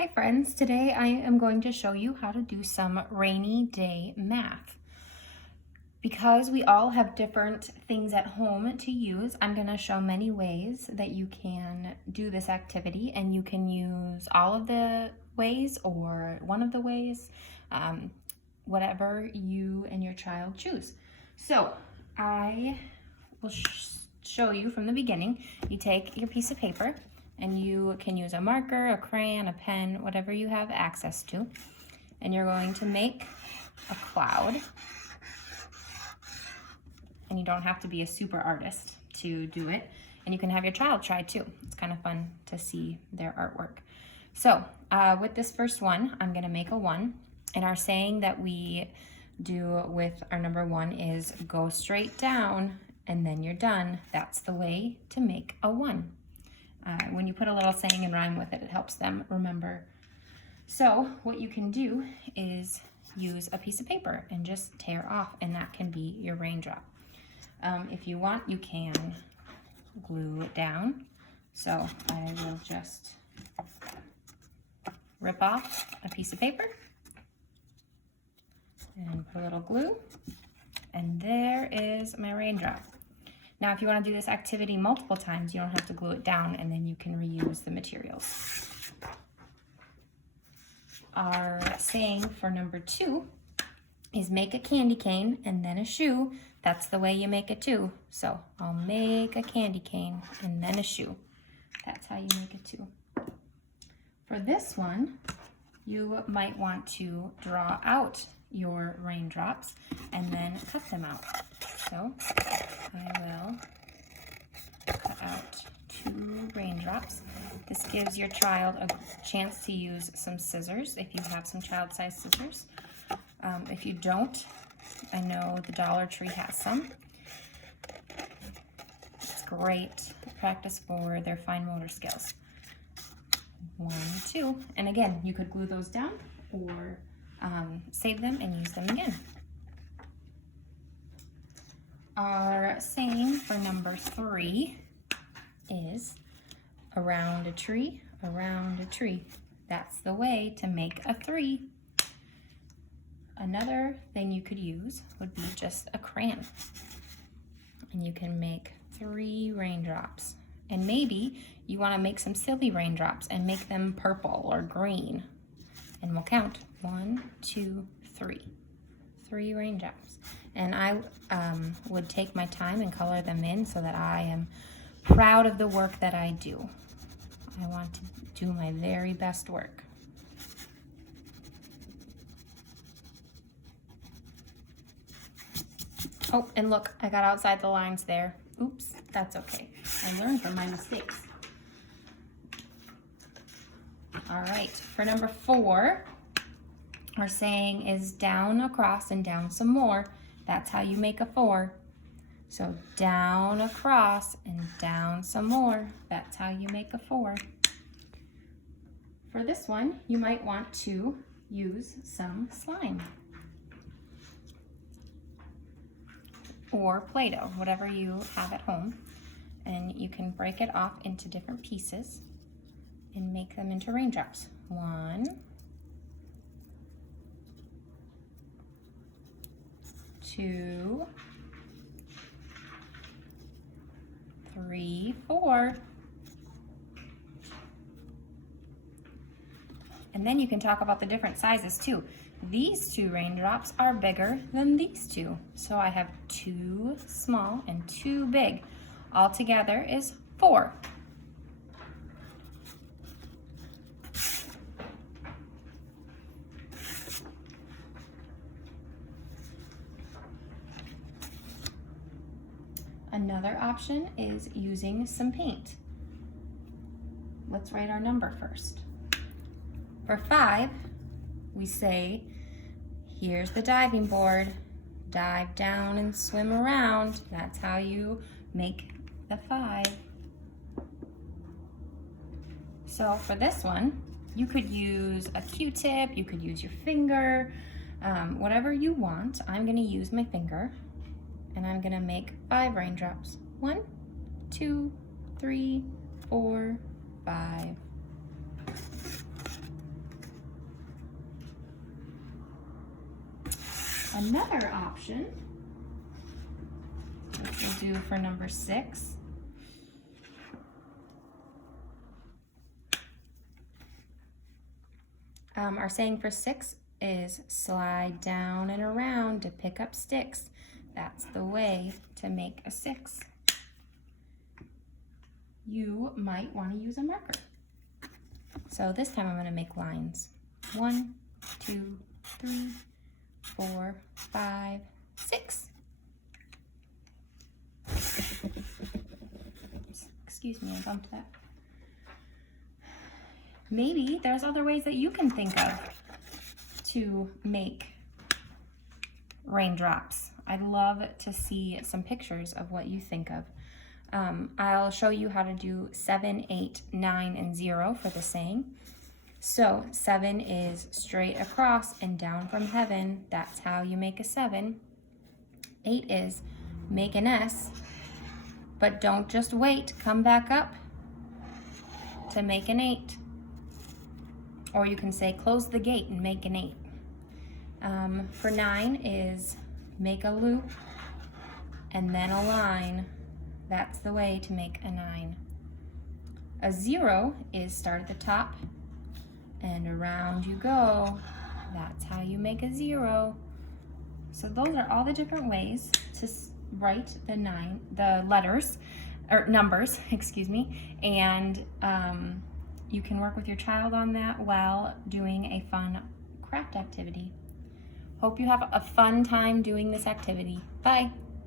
Hi friends, today I am going to show you how to do some rainy day math. Because we all have different things at home to use, I'm going to show many ways that you can do this activity, and you can use all of the ways or one of the ways, whatever you and your child choose. So I will show you from the beginning. You take your piece of paper, and you can use a marker, a crayon, a pen, whatever you have access to. And you're going to make a cloud. And you don't have to be a super artist to do it. And you can have your child try too. It's kind of fun to see their artwork. So with this first one, I'm gonna make a 1. And our saying that we do with our number 1 is go straight down and then you're done. That's the way to make a 1. When you put a little saying and rhyme with it, it helps them remember. So what you can do is use a piece of paper and just tear off, and that can be your raindrop. If you want, you can glue it down. So I will just rip off a piece of paper and put a little glue, and there is my raindrop. Now, if you want to do this activity multiple times, you don't have to glue it down, and then you can reuse the materials. Our saying for number 2 is make a candy cane and then a shoe. That's the way you make it too. So I'll make a candy cane and then a shoe. That's how you make it too. For this one, you might want to draw out your raindrops and then cut them out. So I will cut out 2 raindrops. This gives your child a chance to use some scissors if you have some child-sized scissors. If you don't, I know the Dollar Tree has some. It's great practice for their fine motor skills. 1, 2, and again, you could glue those down or save them and use them again. Our saying for number 3 is around a tree, around a tree. That's the way to make a 3. Another thing you could use would be just a crayon. And you can make 3 raindrops. And maybe you want to make some silly raindrops and make them purple or green. And we'll count 1, 2, 3. 3 raindrops. And I would take my time and color them in so that I am proud of the work that I do. I want to do my very best work. Oh, and look, I got outside the lines there. Oops, that's okay. I learned from my mistakes. All right, for number 4, our saying is down, across, and down some more. That's how you make a 4. So down, across, and down some more. That's how you make a 4. For this one, you might want to use some slime or Play-Doh, whatever you have at home. And you can break it off into different pieces and make them into raindrops. 1, 2, 3, 4. And then you can talk about the different sizes too. These 2 raindrops are bigger than these 2. So I have 2 small and 2 big. All together is 4. Another option is using some paint. Let's write our number first. For 5, we say, here's the diving board. Dive down and swim around. That's how you make the 5. So for this one, you could use a Q-tip, you could use your finger, whatever you want. I'm gonna use my finger, and I'm gonna make 5 raindrops. 1, 2, 3, 4, 5. Another option, which we'll do for number 6, our saying for 6 is slide down and around to pick up sticks. That's the way to make a 6. You might want to use a marker. So this time I'm going to make lines. 1, 2, 3, 4, 5, 6. Oops, excuse me, I bumped that. Maybe there's other ways that you can think of to make raindrops. I'd love to see some pictures of what you think of. I'll show you how to do 7, 8, 9, and 0 for the saying. So 7 is straight across and down from heaven. That's how you make a 7. 8 is make an S, but don't just wait, come back up to make an 8. Or you can say close the gate and make an 8. For 9 is make a loop and then a line. That's the way to make a 9. A 0 is start at the top and around you go. That's how you make a 0. So those are all the different ways to write the letters, or numbers, excuse me, and you can work with your child on that while doing a fun craft activity. Hope you have a fun time doing this activity. Bye.